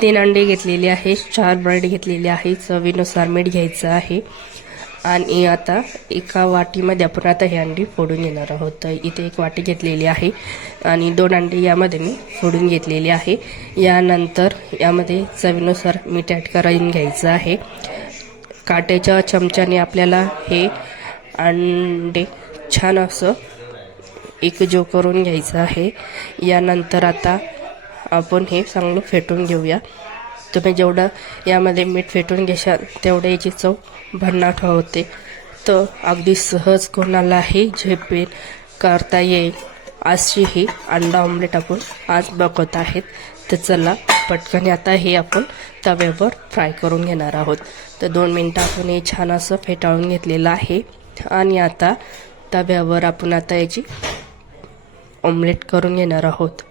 तीन अंडे घेतलेले आहे चार ब्रेड घेतलेले आहे चवीनुसार मीठ घ्यायचं आहे. आणि आता एका वाटीमध्ये आपण आता हे अंडी फोडून घेणार आहोत. तर इथे एक वाटी घेतलेली आहे आणि दोन अंडे यामध्ये मी फोडून घेतलेले आहे. यानंतर यामध्ये चवीनुसार मीठ ॲड करून घ्यायचं आहे. काट्याच्या चमच्याने आपल्याला हे अंडे छान असं एकजीव करून घ्यायचं आहे. यानंतर आता आपण हे चांगलं फेटून घेऊया. तुम्ही जेवढं यामध्ये मीठ फेटून घेशाल तेवढं याची चव भन्नाट होते. तर अगदी सहज कोणालाही झेपेल करता येईल अशी ही अंडा ऑमलेट आपण आज बघत आहेत. तर चला पटकन आता हे आपण तव्यावर फ्राय करून घेणार आहोत. तर दोन मिनटं आपण हे छान असं फेटाळून घेतलेलं आहे. आणि आता तव्यावर आपण आता याची ऑमलेट करून घेणार आहोत.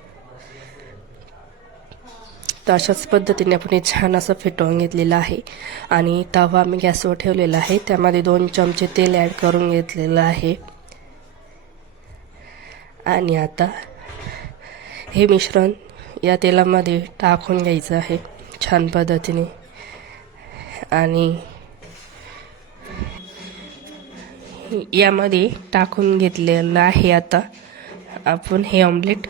तर अशाच पद्धतीने आपण हे छान असं फेटवून घेतलेलं आहे. आणि तवा मी गॅसवर ठेवलेला आहे. त्यामध्ये दोन चमचे तेल ॲड करून घेतलेलं आहे. आणि आता हे मिश्रण या तेलामध्ये टाकून घ्यायचं आहे छान पद्धतीने. आणि यामध्ये टाकून घेतलेलं आहे आता आपण हे ऑमलेट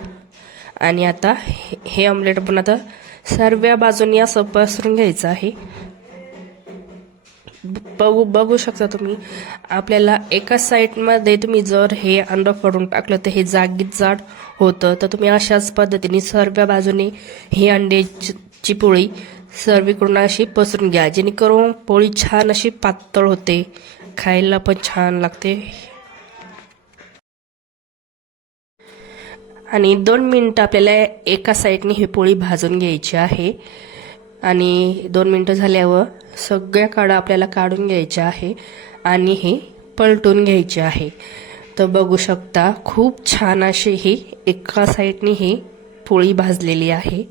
आणि आता हे- हे ऑमलेट आपण आता सर्व बाजूनी असं पसरून घ्यायचं आहे. बघू बघू शकता तुम्ही. आपल्याला एकाच साईडमध्ये तुम्ही जर हे अंड फोडून टाकलं तर हे जागीत जाड होतं. तर तुम्ही अशाच पद्धतीने सर्व बाजूने ही अंड्याची पोळी सर्वीकडून अशी पसरून घ्या. जेणेकरून पोळी छान अशी पातळ होते. खायला पण छान लागते. आणि दोन मिनटं आपल्याला एका साईडने ही पोळी भाजून घ्यायची आहे. आणि दोन मिनटं झाल्यावर सगळ्या काडा आपल्याला काढून घ्यायच्या आहे आणि हे पलटून घ्यायचे आहे. तर बघू शकता खूप छान अशी ही एका साईडने ही पोळी भाजलेली आहे.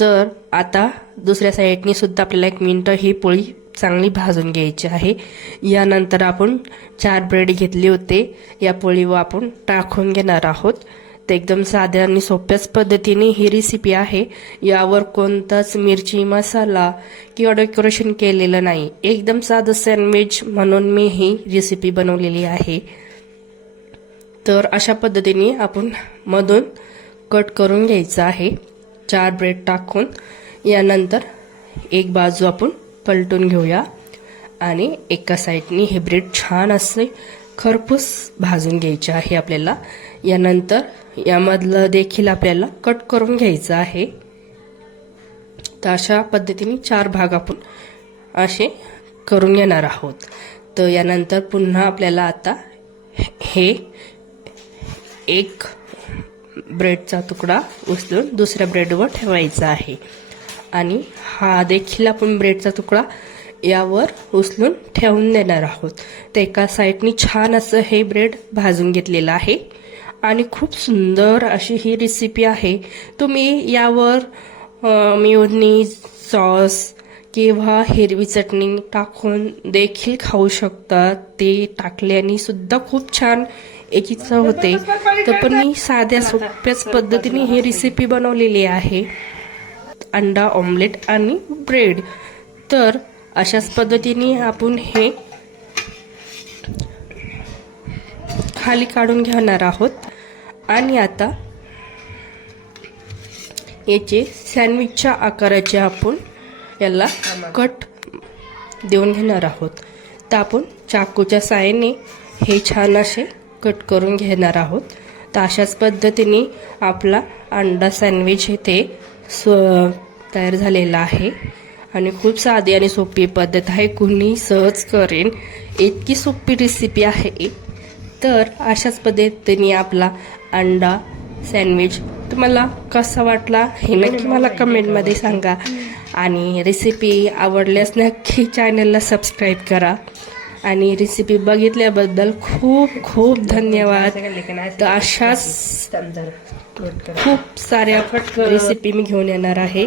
तर आता दुसऱ्या साईडने सुद्धा आपल्याला एक मिनटं ही पोळी चांगली भाजून घ्यायची आहे. यानंतर आपण चार ब्रेड घेतले होते. या पोळीवर आपण टाकून घेणार आहोत. तर एकदम साध्या आणि सोप्याच पद्धतीने ही रेसिपी आहे. यावर कोणताच मिरची मसाला किंवा डेकोरेशन केलेलं नाही. एकदम साधं सँडविच म्हणून मी ही रेसिपी बनवलेली आहे. तर अशा पद्धतीने आपण मधून कट करून घ्यायचं आहे. चार ब्रेड टाकून. यानंतर एक बाजू आपण पलटून घेऊया. आणि एका साईडनी हे ब्रेड छान असे खरपूस भाजून घ्यायचे आहे आपल्याला. यानंतर यामधलं देखील आपल्याला कट करून घ्यायचं आहे. तर अशा पद्धतीने चार भाग आपण असे करून घेणार आहोत. तर यानंतर पुन्हा आपल्याला आता हे एक ब्रेडचा तुकडा उचलून दुसऱ्या ब्रेडवर ठेवायचा आहे. आणि हा देखील आपण ब्रेडचा तुकडा यावर उचलून ठेवून देणार आहोत. तर एका साईडनी छान असं हे ब्रेड भाजून घेतलेलं आहे. आणि खूप सुंदर अशी ही रेसिपी आहे. तुम्ही यावर मिओनीज सॉस किंवा हिरवी चटणी टाकून देखील खाऊ शकता. ते टाकल्याने सुद्धा खूप छान एकीचं होते. तर पण मी साध्या सोप्याच पद्धतीने ही रेसिपी बनवलेली आहे. अंडा ऑमलेट आणि ब्रेड तर अशाच पद्धतीने आपण हे खाली काढून घेणार आहोत. आणि आता याचे सँडविचच्या आकाराचे आपण याला कट देऊन घेणार आहोत. तर आपण चाकूच्या साहाय्याने हे छान असे कट करून घेणार आहोत. तर अशाच पद्धतीने आपला अंडा सँडविच हे ते स्व तयार झालेला आहे. आणि खूप साधी आणि सोपी पद्धत आहे. कुणी सहज करेन. इतकी सोपी रेसिपी आहे तर अशाच पद्धतीने आपला अंडा सँडविच तुम्हाला कसा वाटला हे नक्की मला कमेंटमध्ये सांगा. आणि रेसिपी आवडल्यास नक्की चॅनलला सबस्क्राईब करा. आणि रेसिपी बघितल्याबद्दल खूप खूप धन्यवाद. तर अशाच खूप साऱ्या रेसिपी मी घेऊन येणार आहे.